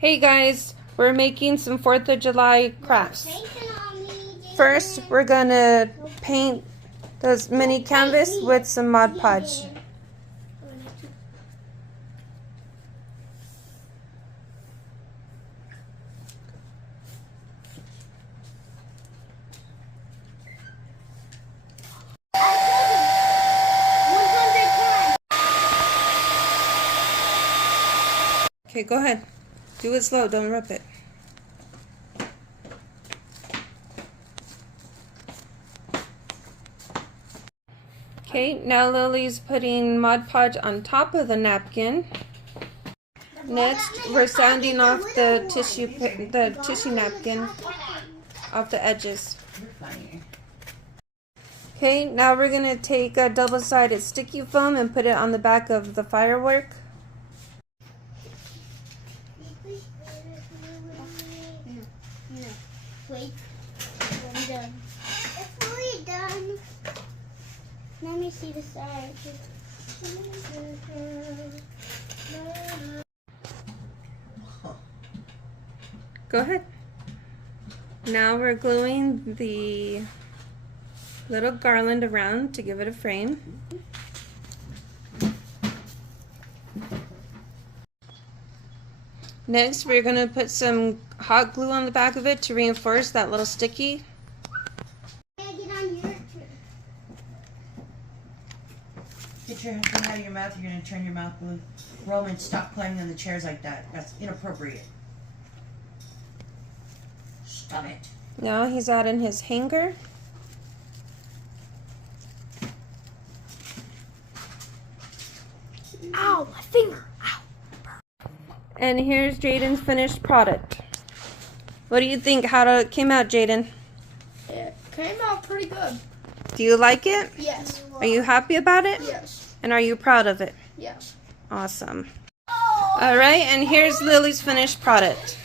Hey guys, we're making some 4th of July crafts. First, we're gonna paint those mini canvas with some Mod Podge. Okay, go ahead. Do it slow, don't rip it. Okay, now Lily's putting Mod Podge on top of the napkin. Next, we're sanding off the tissue napkin off the edges. Okay, now we're gonna take a double-sided sticky foam and put it on the back of the firework. Wait, I'm done. It's fully done. Let me see the side. Go ahead. Now we're gluing the little garland around to give it a frame. Next, we're going to put some hot glue on the back of it to reinforce that little sticky. Get on your turn. Get your hand out of your mouth. You're going to turn your mouth blue. Roman, stop playing on the chairs like that. That's inappropriate. Stop it. Now he's adding his hanger. Ow, my finger. Ow. And here's Jaden's finished product. What do you think? How it came out, Jaden? It came out pretty good. Do you like it? Yes. Are you happy about it? Yes. And are you proud of it? Yes. Awesome. All right, and here's Lily's finished product.